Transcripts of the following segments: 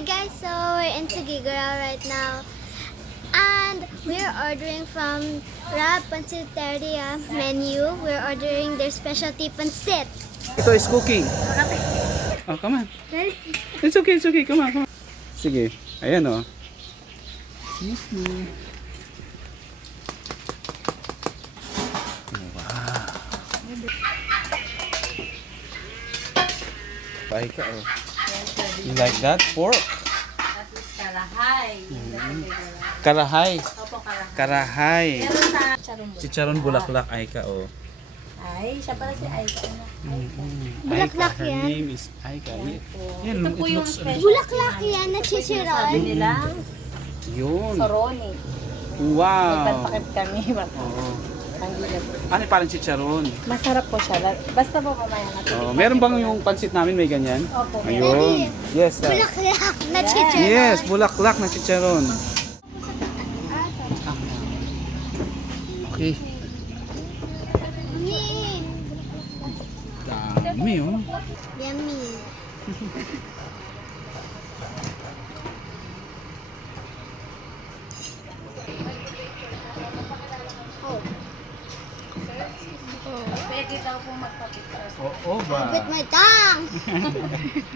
Hi guys, so we're in Tuguegarao right now and we're ordering from Rab Pansiteria menu. We're ordering their specialty pansit. Ito is cooking. Oh, come on. It's okay, it's okay. Come on, come on. Sige. Ayan oh. Excuse me. Wow. Bye ka oh. You like that? Pork? That is karahay. Karahay. Opo, karahay. Karahay. Meron sa charon Chicharon bulaklak ay ka oh. Ay, siya pala si Aika. Bulaklak Her yan. name is Aika. Yan, Ito po it yung looks- special. Bulaklak yan na Sabi chichiron. nilang Yun. soroni. May Wow. pantakip kami. Oo. Ang gilid. Ano parang chicharon? Masarap po siya. Basta po mamaya natin. Oh, meron bang yung pansit namin may ganyan? Opo, Ayun. Yes. Bulaklak na chichiron. Yes, bulaklak na chicharon. Okay. Dami oh. Yummy. Pwede daw po magpa-picture. Oo ba? With my tongue.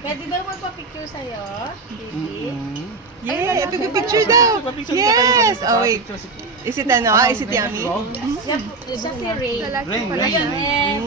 Pwede daw magpa-picture sa'yo, baby. Yeah, picture daw. Yes. Oh wait. Is it ano? Is it yummy? Siya si Ray. Ring, Ayun, ring. and